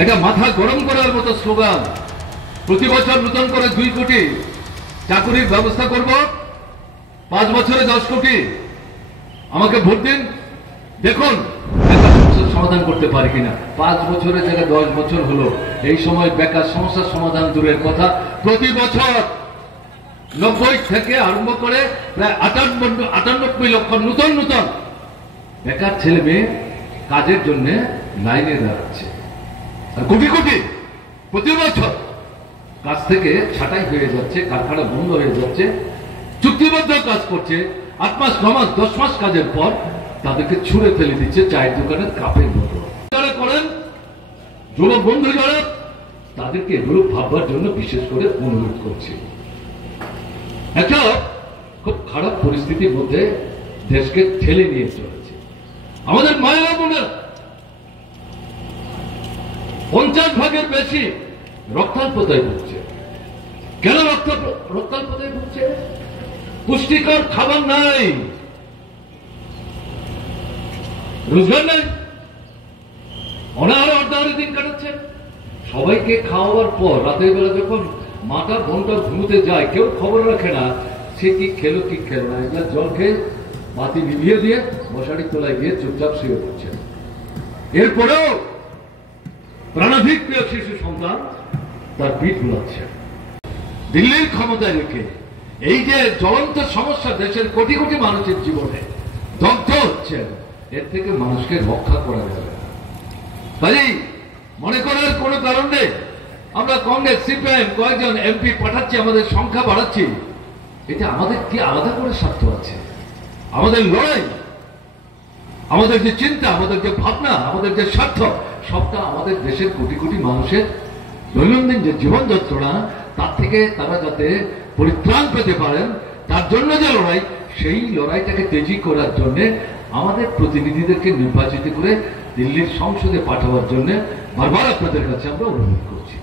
এটা মাথা গরম করার মতো স্লোগান। প্রতি বছর নতুন করে 2 কোটি চাকরির ব্যবস্থা করব, 5 বছরে 10 কোটি। আমাকে ভোট দিন, দেখুন বেকার সমস্যার সমাধান করতে পারি কিনা। 5 বছরের জায়গায় 10 বছর হলো, এই সময় বেকার সমস্যার সমাধান দূরের কথা, প্রতি বছর 90 থেকে আরম্ভ করে প্রায় 98 লক্ষ নতুন বেকার ছেলে মেয়ে কাজের জন্য লাইনে দাঁড়াচ্ছে। আর কোটি কোটি প্রতি বছর কাজ থেকে ছাঁটাই হয়ে যাচ্ছে, কারখানা বন্ধ হয়ে যাচ্ছে, চুক্তিবদ্ধ কাজ করছে, 8 মাস 9 মাস 10 মাস কাজের পর তাদেরকে ছুঁড়ে ফেলে দিচ্ছে চায়ের দোকানের কাপের মতো। যারা করেন যুবক বন্ধু যারা, তাদেরকে এগুলো ভাববার জন্য বিশেষ করে অনুরোধ করছি। একটা খুব খারাপ পরিস্থিতির মধ্যে দেশকে ঠেলে নিয়ে চলেছে। আমাদের মায়েরা বোনেরা 50 ভাগের বেশি রক্তাল্পতায় ভুগছে। কেন রক্তাল্পতায় ভুগছে? পুষ্টিকর খাবার নাই, রোজগার নাই, অনাহারে অর্ধাহারে দিন কাটাচ্ছে। সবাইকে খাওয়ার পর রাতের বেলা যখন মাটা বোনটা ঘুমোতে যায়, কেউ খবর রাখে না সে কি খেলো কি খেলো না। এগুলা জল খেয়ে বাতি নিভিয়ে দিয়ে মশারি তোলায় গিয়ে চুপচাপ শুয়ে পড়ছে। এরপরেও প্রাণাধিক প্রিয় শিশু সন্তান তার পিঠ বুলাচ্ছে। দিল্লির ক্ষমতায় রেখে এই যে জ্বলন্ত সমস্যা দেশের কোটি কোটি মানুষের জীবনে দগ্ধ হচ্ছে, এর থেকে মানুষকে রক্ষা করা যাবে না। তাই মনে করার কোনো কারণ নেই। আমরা কংগ্রেস সিপিআইএম কয়েকজন এমপি পাঠাচ্ছি, আমাদের সংখ্যা বাড়াচ্ছি, এটা আমাদের কি আলাদা করে স্বার্থ আছে? আমাদের লড়াই, আমাদের যে চিন্তা, আমাদের যে ভাবনা, আমাদের যে স্বার্থ, সবটা আমাদের দেশের কোটি কোটি মানুষের দৈনন্দিন যে জীবন যন্ত্রণা, তার থেকে তারা যাতে পরিত্রাণ পেতে পারেন, তার জন্য যে লড়াই, সেই লড়াইটাকে তেজি করার জন্য আমাদের প্রতিনিধিদেরকে নির্বাচিত করে দিল্লির সংসদে পাঠাবার জন্য বারবার আপনাদের কাছে আমরা অনুরোধ করছি।